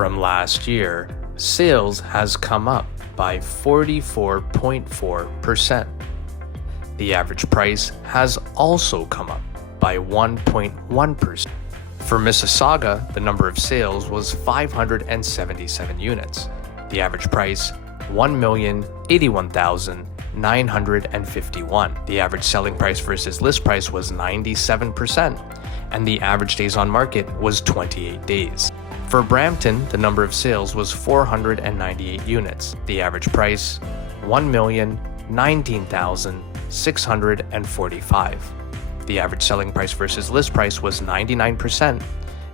From last year, sales has come up by 44.4%. The average price has also come up by 1.1%. For Mississauga, the number of sales was 577 units. The average price, $1,081,951. The average selling price versus list price was 97%, and the average days on market was 28 days. For Brampton, the number of sales was 498 units. The average price, $1,019,645. The average selling price versus list price was 99%,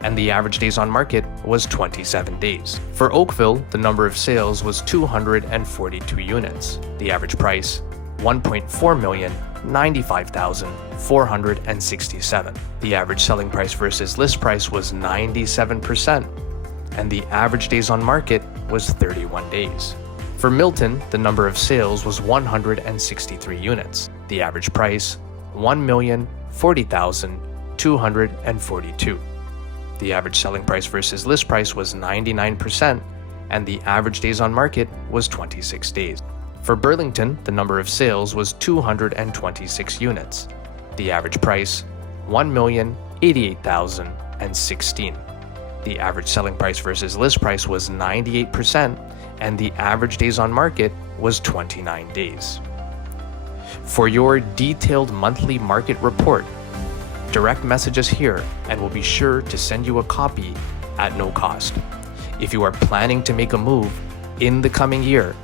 and the average days on market was 27 days. For Oakville, the number of sales was 242 units. The average price, $1,495,467. The average selling price versus list price was 97%, and the average days on market was 31 days. For Milton, the number of sales was 163 units. The average price, $1,040,242. The average selling price versus list price was 99%, and the average days on market was 26 days. For Burlington, the number of sales was 226 units. The average price, $1,088,016. The average selling price versus list price was 98%, and the average days on market was 29 days. For your detailed monthly market report, direct message us here and we'll be sure to send you a copy at no cost. If you are planning to make a move in the coming year,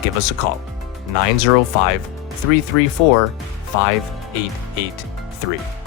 give us a call, 905-334-5883.